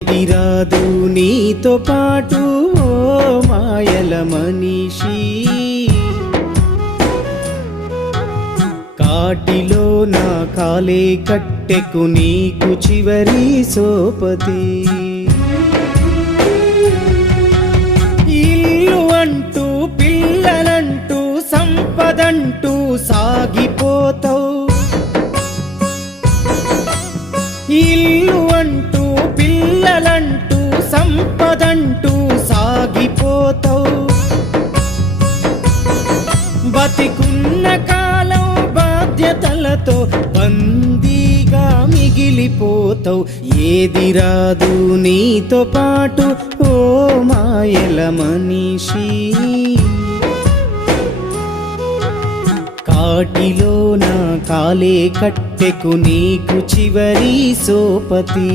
తీరాదు నీతో పాటు ఓ మాయల మనిషి, కాటిలో నా కాలే కట్టెకు నీకు చివరి సోపతి. ఇల్లు అంటూ పిల్లలంటూ సంపదంటూ సాగిపోతావు, ఇల్లు అంటూ పిల్లలంటూ సంపదంటూ సాగిపోతావు. బతికున్న కాలం బాధ్యతలతో బందీగా మిగిలిపోతావు. ఏది రాదు నీతో పాటు ఓ మాయల మనిషి, కాటిలో నా కాలే కట్టెకు నీకు చివరి సోపతి.